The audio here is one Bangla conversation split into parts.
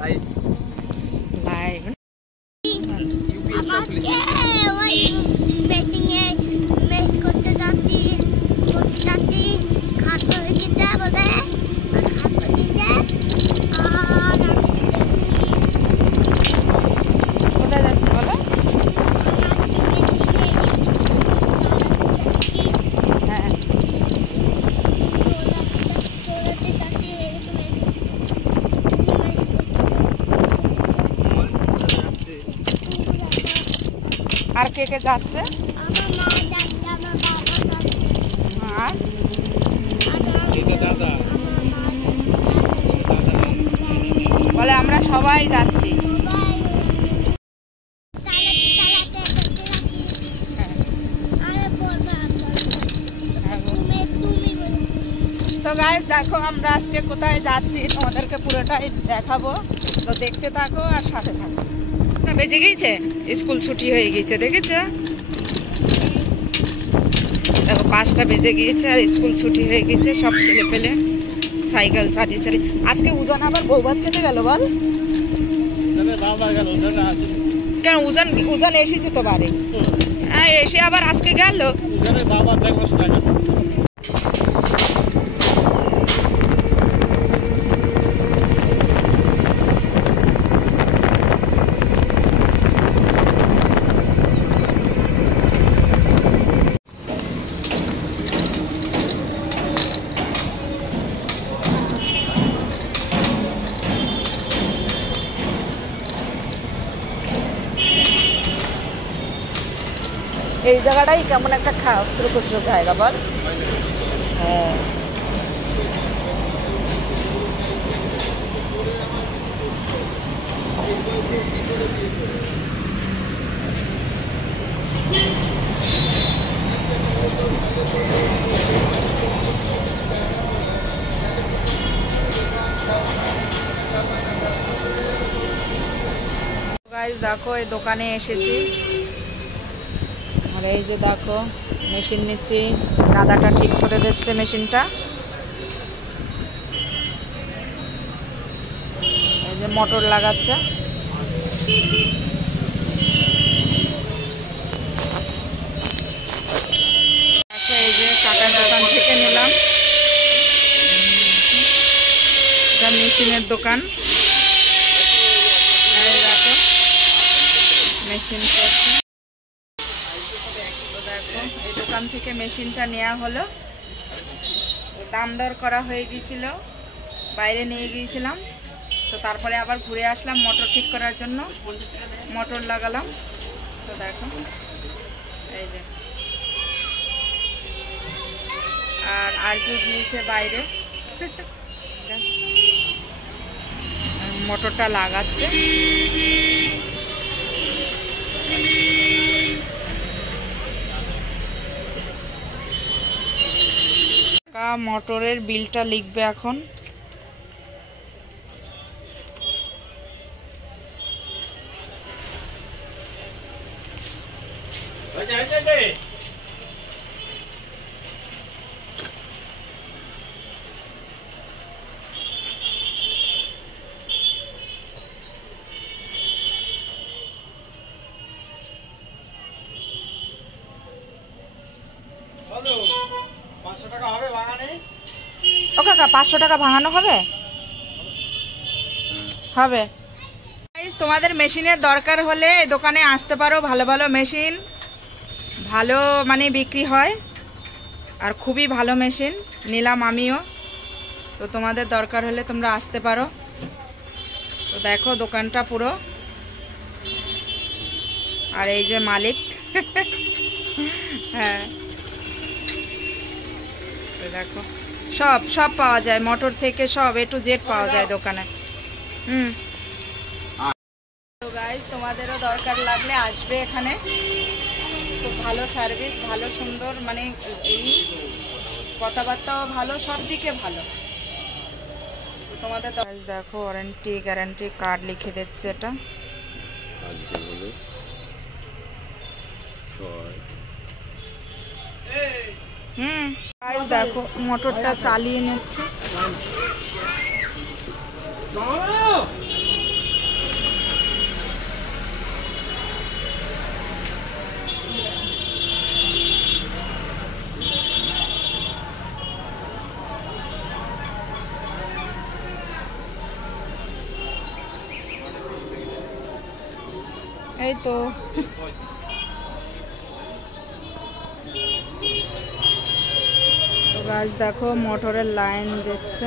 লাইভ লাইভ আর কে কে যাচ্ছে? বলে আমরা সবাই যাচ্ছি। তো গাইস দেখো আমরা আজকে কোথায় যাচ্ছি তোমাদেরকে পুরোটাই দেখাবো, তো দেখতে থাকো আর সাথে থাকো। বেজে গিয়েছে, স্কুল ছুটি হয়ে গিয়েছে, দেখেছো? দেখো 5টা বেজে গিয়েছে আর স্কুল ছুটি হয়ে গেছে। সব ছেলে পেলে সাইকেল চালিয়ে চালিয়ে। আজকে উজান আবার বউ ভাত খেতে গেল বল? কেন উজান এসেছে তো বাড়ি, হ্যাঁ এসে আবার আজকে গেল। এই জায়গাটাই কেমন একটা খুচরো খুচরো জায়গা বল? হ্যাঁ গাইস দেখো এই দোকানে এসেছি, আর এই যে দেখো মেশিন নিচ্ছি, দাদাটা ঠিক করে দিচ্ছে মেশিনটা। এই যে মোটর লাগাচ্ছে। আচ্ছা এই যে কাকার দোকান থেকে নিলাম, এটা মেশিনের দোকান। এই দেখো মেশিন করছে। এই দোকান থেকে মেশিনটা নেওয়া হলো, দাম দর করা হয়ে গিয়েছিল, বাইরে নিয়ে গিয়েছিলাম। তো তারপরে আবার ঘুরে আসলাম মোটর ঠিক করার জন্য, মোটর লাগালাম। তো দেখো এই যে আর আরজু গিয়েছে বাইরে, মোটরটা লাগাচ্ছে। মোটরের বিলটা লিখবে এখন। ও কাকা 500 টাকা ভাঙানো হবে? হবে। তোমাদের মেশিনের দরকার হলে এই দোকানে আসতে পারো, ভালো ভালো মেশিন ভালো মানে বিক্রি হয়, আর খুবই ভালো মেশিন নিলাম আমিও। তো তোমাদের দরকার হলে তোমরা আসতে পারো। তো দেখো দোকানটা পুরো, আর এই যে মালিক। হ্যাঁ দেখো সব সব পাওয়া যায়, মোটর থেকে সব A to Z পাওয়া যায় দোকানে। তো গাইস তোমাদেরও দরকার লাগলে আসবে এখানে, খুব ভালো সার্ভিস, ভালো সুন্দর, মানে এই কথাবার্তাও ভালো, সব দিকে ভালো। তোমাদের দেখো ওয়ারেন্টি গ্যারান্টি কার্ড লিখে দিচ্ছে এটা। গাইস দেখো মোটরটা চালিয়ে নিচ্ছে। এই তো গাছ দেখো মোটরের লাইন দিচ্ছে।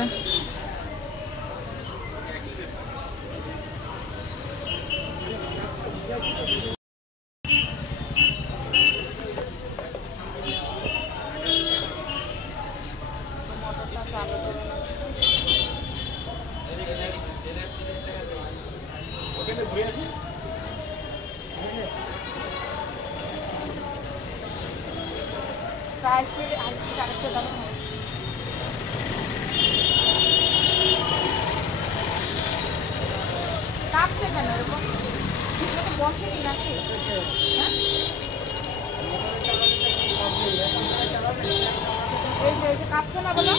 কাঁপছে কেন এরকম? বসেনি নাকি? এই যে কাঁপছে না বলো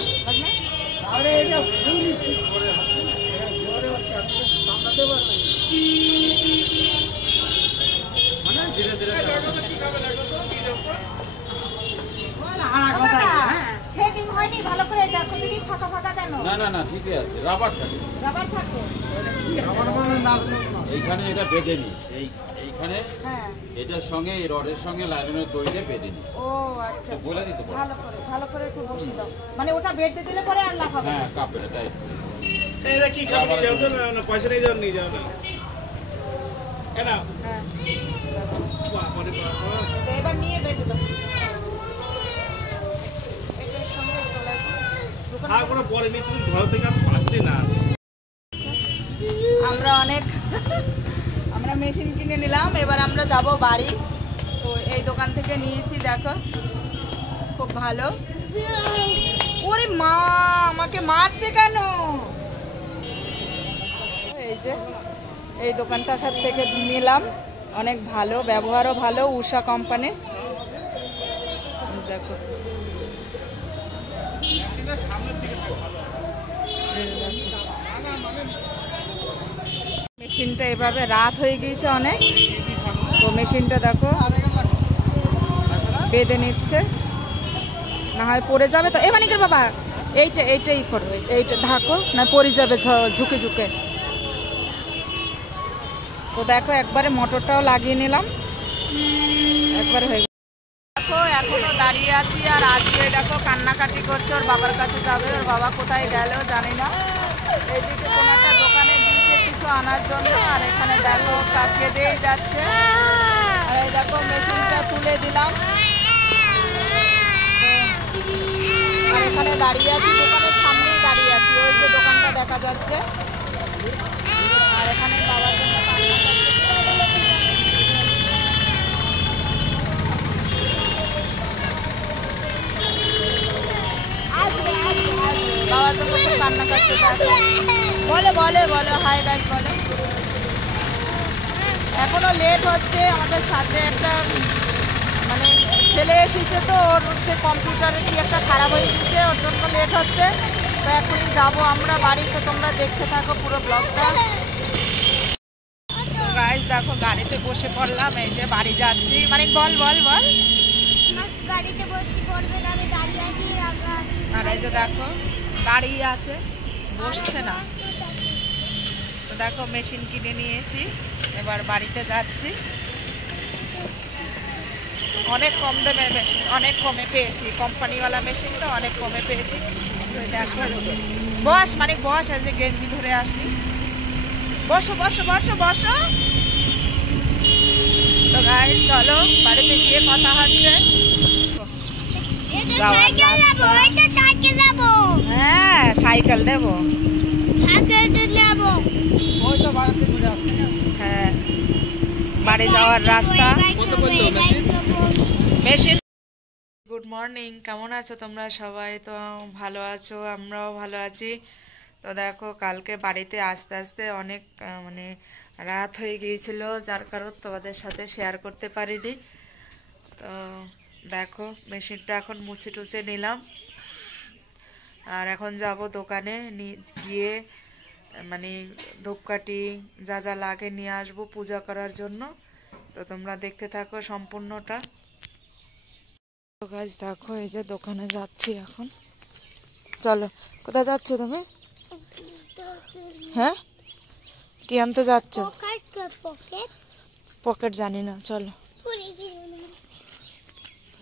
সেটিং হয়নি ভালো করে, দেখো দিদি ফাঁকা ফাঁকা কেন? না না না ঠিকই আছে, রাবার থাকে। রাবার থাকে এইখানে এটা বেঁধে নি, এইখানে হ্যাঁ এটার সঙ্গে এই রডের সঙ্গে লাইনের দড়িটা বেঁধে নি। ও আচ্ছা বলে দিতে পারো। ভালো করে একটু বসিয়ে দাও, মানে ওটা বেঁধে দিলে পরে আর লাফাবে। হ্যাঁ কাপড় তাই। এটা কি খাবার নিয়ে যাও না? পয়সা নিয়ে যাও, নিয়ে যাও না কেন? হ্যাঁ বাবারে বাবা, তো এবার নিয়ে বেঁধে দাও। এটার সঙ্গে আর কোনো পরে নিচ্ছি ঘর থেকে আমি পাচ্ছি না। আমরা মেশিন কিনে নিলাম, এবার আমরা যাব বাড়ি। তো এই দোকান থেকে নিয়েছি, দেখো খুব ভালো। ওরে মা আমাকে মারছে কেন? এই যে এই দোকানটা থেকে নিলাম, অনেক ভালো, ব্যবহারও ভালো, উষা কোম্পানির। দেখো মেশিনটা এভাবে রাত হয়ে গিয়েছে অনেক, তো মেশিনটা দেখো বেঁধে নিচ্ছে, না হয় পড়ে যাবে তো। এমানিকের বাবা এইটাই করো, এইটা ঢাকো, না পড়ে যাবে ঝুঁকে ঝুঁকে। তো দেখো একবারে মোটরটাও লাগিয়ে নিলাম, একবারে হয়ে গেল। দেখো এখনো দাঁড়িয়ে আছি, আর আজকে দেখো কান্নাকাটি করছে, ওর বাবার কাছে যাবে, ওর বাবা কোথায় গেল জানি না। এইদিকে কোনো একটা দোকানে দিয়েছে কিছু আনার জন্য, আর এখানে দেখো কাকিয়ে দিয়ে যাচ্ছে। আর এই দেখো মেশিনটা তুলে দিলাম, আর এখানে দাঁড়িয়ে আছি, দোকানের সামনেই দাঁড়িয়ে আছি, ওই যে দোকানটা দেখা যাচ্ছে। আর এখানে বাবার জন্য কান্না করছে। বাবার জন্য খুব কান্না করছে, বলো হাই গাইস বলো। এখনো লেট হচ্ছে, আমাদের সাথে একটা মানে ছেলে এসেছে, তো ওর হচ্ছে কম্পিউটারে কি একটা খারাপ হয়ে গেছে, ওর জন্য লেট হচ্ছে। তো এখনই যাবো আমরা বাড়ি, তো তোমরা দেখতে থাকো পুরো ব্লগটা। গাইস দেখো গাড়িতে বসে পড়লাম, এই যে বাড়ি যাচ্ছি। মানে বল গাড়িতে বসছি, পড়বে না, আমি দাঁড়িয়ে আছি। আর এই যে দেখো দাঁড়িয়ে আছে, বসছে না। তো দেখো মেশিন কিনে নিয়েছি, এবার বাড়িতে যাচ্ছি। অনেক কম দামে মেশিন, অনেক কমে পেয়েছি, কোম্পানিওয়ালা মেশিন তো অনেক কমে পেয়েছি। বস মানে বস, এই যে গেঞ্জি ধরে আসি। বসো তো গাই চলো বাড়িতে গিয়ে কথা হচ্ছে। হ্যাঁ সাইকেল দেবো, হ্যাঁ বাড়ি যাওয়ার রাস্তা। মেশিন। গুড মর্নিং, কেমন আছো তোমরা সবাই? তো ভালো আছো, আমরাও ভালো আছি। তো দেখো কালকে বাড়িতে আস্তে আস্তে অনেক মানে রাত হয়ে গিয়েছিল, যার কারণ তোমাদের সাথে শেয়ার করতে পারিনি। তো দেখো মেশিনটা এখন মুছে টুছে নিলাম, আর এখন যাব দোকানে গিয়ে মানে ধূপকাঠি যা যা লাগে নিয়ে আসবো পূজা করার জন্য। তো তোমরা দেখতে থাকো সম্পূর্ণটা। তো গাইস দেখো এই যে দোকানে যাচ্ছি এখন। চলো, কোথায় যাচ্ছ তুমি? হ্যাঁ কি আনতে যাচ্ছ? পকেট জানি না, চলো পুরি গেল না।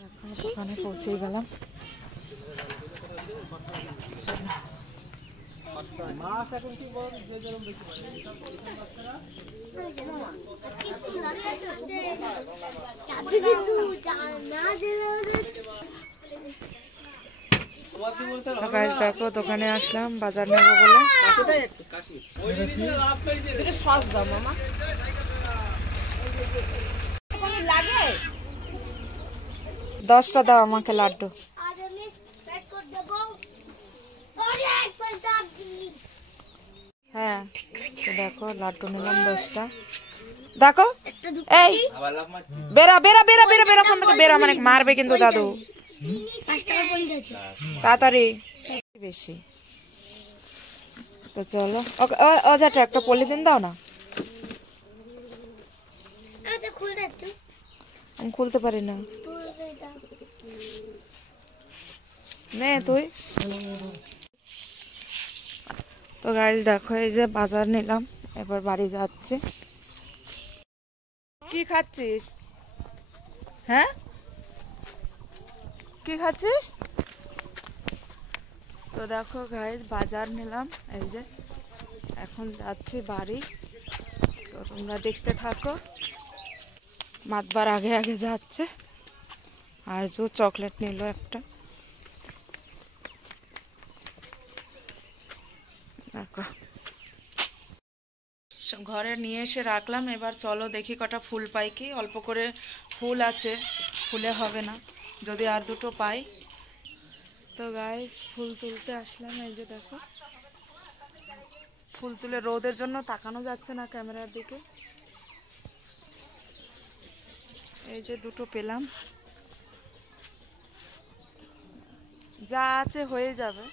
এখন দোকানে পৌঁছে গেলাম। চাবি কিন্তু জানা দিলে তো গাইস দেখো দোকানে আসলাম বাজার নেবো বলে। লাগে 10টা দাও আমাকে লাড্ডু। আর আমি প্যাক করে দেবো। ওরে একবার দাম দিলি। হ্যাঁ তো দেখো লাড্ডু নিলাম 10টা। দেখো একটা দুটো এই বেরা বেরা বেরা বেরা বেরা ওখান থেকে বেরা, মানে মারবে কিন্তু দাদু। 5 টাকা পড়ে যাচ্ছে। তাড়াতাড়ি বেশি। তো চলো অজাটা একটা পলিথিন দাও না। আচ্ছা খুল দে একটু। আমি খুলতে পারি না। খুল দে দাও। নে তুই। তো গাইস দেখো এই যে বাজার নিলাম, এবার বাড়ি যাচ্ছি। কি খাচ্ছিস? হ্যাঁ কি খাচ্ছিস? তো দেখো গাইস বাজার নিলাম, এই যে এখন যাচ্ছি বাড়ি। তো তোমরা দেখতে থাকো। মাতবার আগে আগে যাচ্ছে, আর যে চকলেট নিল একটা। দেখো ঘরে নিয়ে এসে রাখলাম। এবার চলো দেখি কটা ফুল পাই কি। অল্প করে ফুল আছে, ফুলে হবে না, যদি আর দুটো পাই। তো গাইস ফুল তুলতে আসলাম। এই যে দেখো ফুল তুলে, রোদের জন্য তাকানো যাচ্ছে না ক্যামেরার দিকে। এই যে দুটো পেলাম, যা আছে হয়ে যাবে।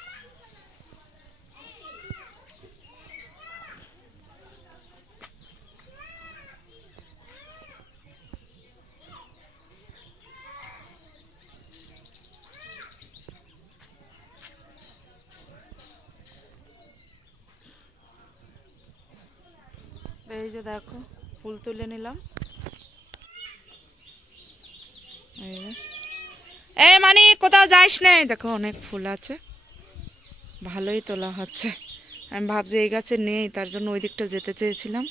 এই যে দেখো ফুল তুলে নিলাম। এই মানে কোথাও যাইস না, দেখো অনেক ফুল আছে, ভালোই তোলা হচ্ছে। আমি ভাবছি এই গাছে নেই, তার জন্য ওই দিকটা যেতে চেয়েছিলাম,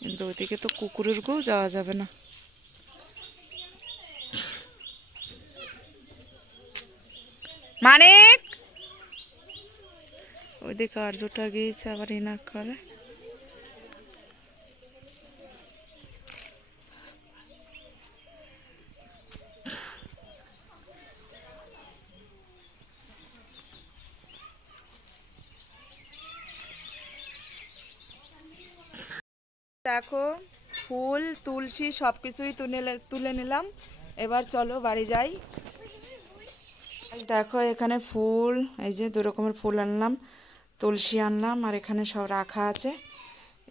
কিন্তু ওইদিকে তো কুকুরের গো যাওয়া যাবে না। মানিক ওইদিকে আর্যটা গিয়েছে আবার ইনাক করে। দেখো ফুল তুলসী সবকিছুই তুলে নিলাম। এবার চলো বাড়ি যাই। দেখো এখানে ফুল, এই যে 2 রকমের ফুল আনলাম, তুলসী আনলাম, আর এখানে সব রাখা আছে।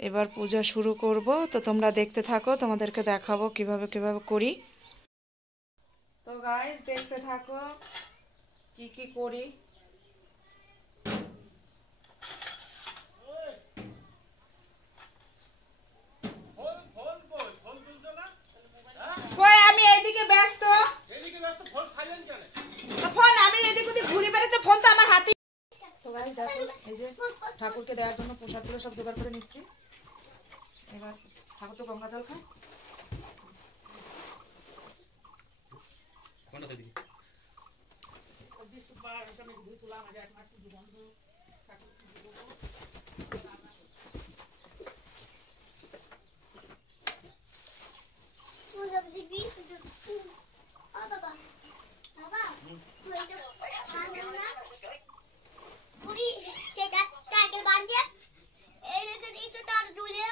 এবার পূজা শুরু করব। তো তোমরা দেখতে থাকো, তোমাদেরকে দেখাবো কিভাবে কিভাবে করি। তো গাইস দেখতে থাকো কি কি করি। কই আমি এইদিকে ব্যস্ত। তো ফোন আমি এদিক ওদিক ঘুরে বেড়াচ্ছে, ফোন তো আমার হাতে। তো গাইস দেখো এই যে ঠাকুরকে দেওয়ার জন্য প্রসাদগুলো সব জোগাড় করে নিচ্ছি। এবার ঠাকুর তো গঙ্গা জল খায়। তুই যাবি দিবি। ও বাবা বাবা তুই এটা বাঁধ না। পুরি সেটা টাকের বাঁধ দিয়ে এই রেখে দিই তো তার ঝুলে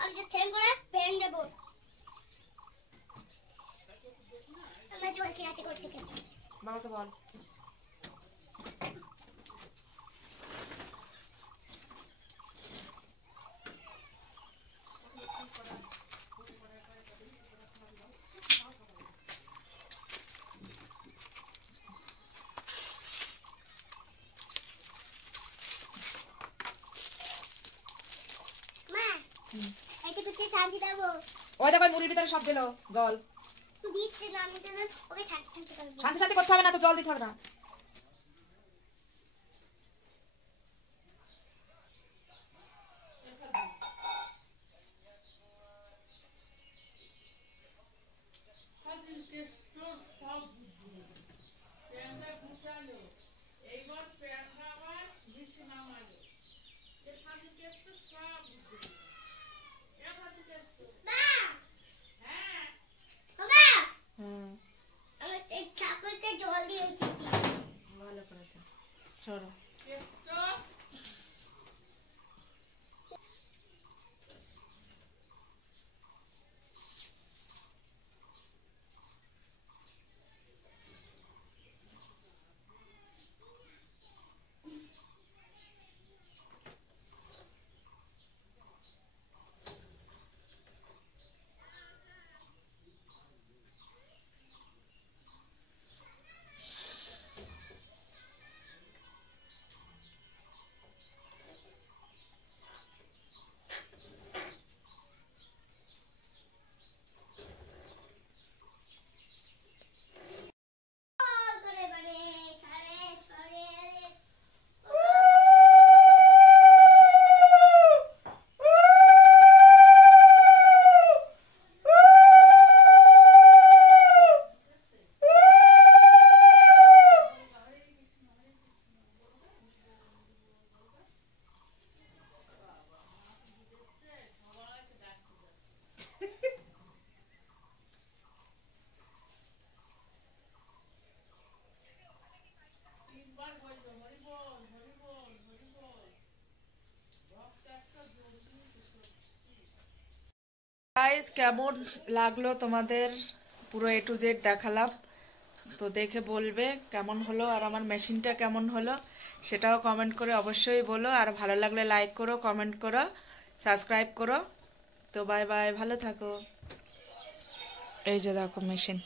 আর যে ঠ্যাং করে ভেঙে দেব। আমরা জল খেয়ে আছে করতে কেন? বাবাকে বল। মা এইটা তো সাজি দেবো। ওই দেখো মুড়ির ভিতরে সব দিল জল। দিচ্ছে না, আমি তো ওকে ছাড়তে পারবো। শান্তি শান্তি করতে হবে না তো, জল দিতে হবে না। বাবা, হুম, আমার এই ঠাকুরকে জল দিয়েছি। ভালো করেছে। সরো। জল করে মানে খারে খারে গাইস, কেমন লাগলো তোমাদের? পুরো A to Z দেখালাম, তো দেখে বলবে কেমন হলো আর আমার মেশিনটা কেমন হলো সেটাও কমেন্ট করে অবশ্যই বলো। আর ভালো লাগলে লাইক করো, কমেন্ট করো, সাবস্ক্রাইব করো। তো বাই বাই, ভালো থাকো। এই যে দেখো মেশিন।